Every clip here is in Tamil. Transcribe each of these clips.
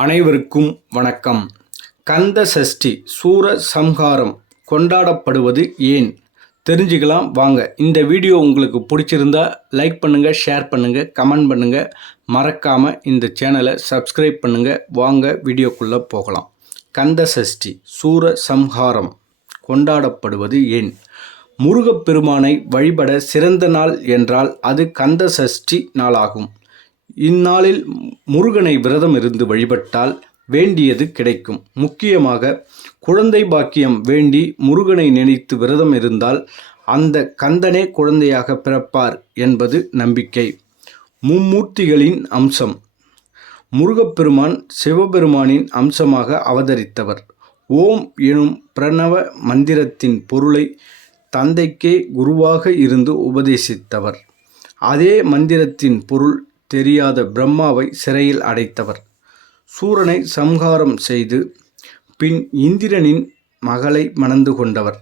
அனைவருக்கும் வணக்கம். கந்த சஷ்டி சூர சம்ஹாரம் கொண்டாடப்படுவது ஏன்? தெரிஞ்சுக்கலாம் வாங்க. இந்த வீடியோ உங்களுக்கு பிடிச்சிருந்தா லைக் பண்ணுங்கள் ஷேர் பண்ணுங்கள் கமெண்ட் பண்ணுங்கள் மறக்காமல் இந்த சேனலை சப்ஸ்கிரைப் பண்ணுங்கள் வாங்க வீடியோக்குள்ளே போகலாம். கந்த சஷ்டி சூர சம்ஹாரம் கொண்டாடப்படுவது ஏன்? முருகப்பெருமானை வழிபட சிறந்த நாள் என்றால் அது கந்த சஷ்டி நாளாகும். இந்நாளில் முருகனை விரதம் இருந்து வழிபட்டால் வேண்டியது கிடைக்கும். முக்கியமாக குழந்தை பாக்கியம் வேண்டி முருகனை நினைத்து விரதம் இருந்தால் அந்த கந்தனே குழந்தையாக பிறப்பார் என்பது நம்பிக்கை. மும்மூர்த்திகளின் அம்சம். முருகப்பெருமான் சிவபெருமானின் அம்சமாக அவதரித்தவர். ஓம் எனும் பிரணவ மந்திரத்தின் பொருளை தந்தைக்கே குருவாக இருந்து உபதேசித்தவர். அதே மந்திரத்தின் பொருள் தெரியாத பிரம்மாவை சிறையில் அடைத்தவர். சூரனை சம்ஹாரம் செய்து பின் இந்திரனின் மகளை மணந்து கொண்டவர்.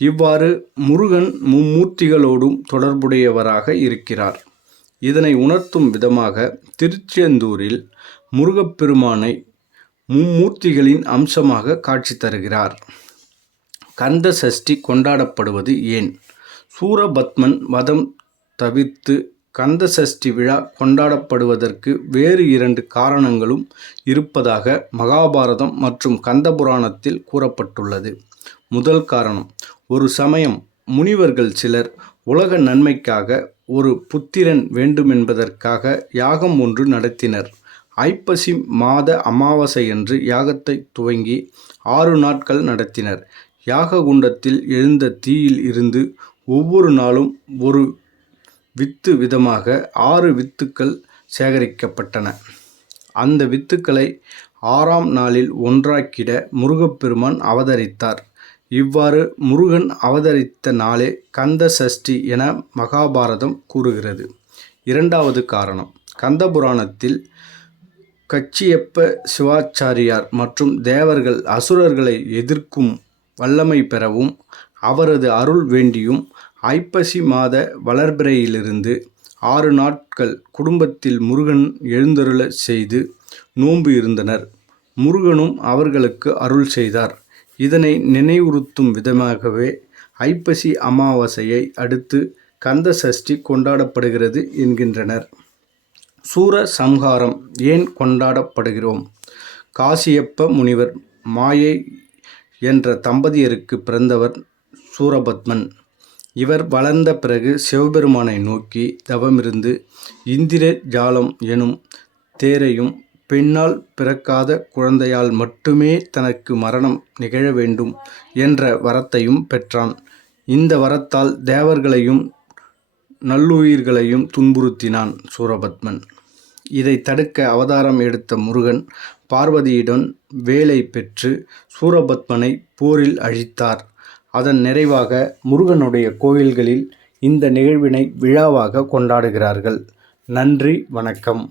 இவ்வாறு முருகன் மும்மூர்த்திகளோடும் தொடர்புடையவராக இருக்கிறார். இதனை உணர்த்தும் விதமாக திருச்செந்தூரில் முருகப்பெருமானை மும்மூர்த்திகளின் அம்சமாக காட்சி தருகிறார். கந்த சஷ்டி கொண்டாடப்படுவது ஏன்? சூரபத்மன் வதம் தவிர்த்து கந்த சஷ்டி விழா கொண்டாடப்படுவதற்கு வேறு இரண்டு காரணங்களும் இருப்பதாக மகாபாரதம் மற்றும் கந்த புராணத்தில் கூறப்பட்டுள்ளது. முதல் காரணம் ஒரு சமயம் முனிவர்கள் சிலர் உலக நன்மைக்காக ஒரு புத்திரன் வேண்டுமென்பதற்காக யாகம் ஒன்று நடத்தினர். ஐப்பசி மாத அமாவாசையன்று யாகத்தை துவங்கி ஆறு நாட்கள் நடத்தினர். யாக குண்டத்தில் எழுந்த தீயில் இருந்து ஒவ்வொரு நாளும் ஒரு வித்து விதமாக ஆறு வித்துக்கள் சேகரிக்கப்பட்டன. அந்த வித்துக்களை ஆறாம் நாளில் ஒன்றாக்கிட முருகப்பெருமான் அவதரித்தார். இவ்வாறு முருகன் அவதரித்த நாளே கந்த சஷ்டி என மகாபாரதம் கூறுகிறது. இரண்டாவது காரணம் கந்த புராணத்தில் கச்சியப்ப சிவாச்சாரியார் மற்றும் தேவர்கள் அசுரர்களை எதிர்க்கும் வல்லமை பெறவும் அவரது அருள் வேண்டியும் ஐப்பசி மாத வளர்பிறையிலிருந்து ஆறு நாட்கள் குடும்பத்தில் முருகன் எழுந்தருள செய்து நோன்பு இருந்தனர். முருகனும் அவர்களுக்கு அருள் செய்தார். இதனை நினைவுறுத்தும் விதமாகவே ஐப்பசி அமாவாசையை அடுத்து கந்த சஷ்டி கொண்டாடப்படுகிறது என்கின்றனர். சூர சம்ஹாரம் ஏன் கொண்டாடப்படுகிறோம்? காசியப்ப முனிவர் மாயை என்ற தம்பதியருக்கு பிறந்தவர் சூரபத்மன். இவர் வளர்ந்த பிறகு சிவபெருமானை நோக்கி தவமிருந்து இந்திர ஜாலம் எனும் தேரையும் பெண்ணால் பிறக்காத குழந்தையால் மட்டுமே தனக்கு மரணம் நிகழ வேண்டும் என்ற வரத்தையும் பெற்றான். இந்த வரத்தால் தேவர்களையும் நல்லுயிர்களையும் துன்புறுத்தினான் சூரபத்மன். இதை தடுக்க அவதாரம் எடுத்த முருகன் பார்வதியுடன் வேலை பெற்று சூரபத்மனை போரில் அழித்தார். அதன் நிறைவாக முருகனுடைய கோயில்களில் இந்த நிகழ்வினை விழாவாக கொண்டாடுகிறார்கள். நன்றி வணக்கம்.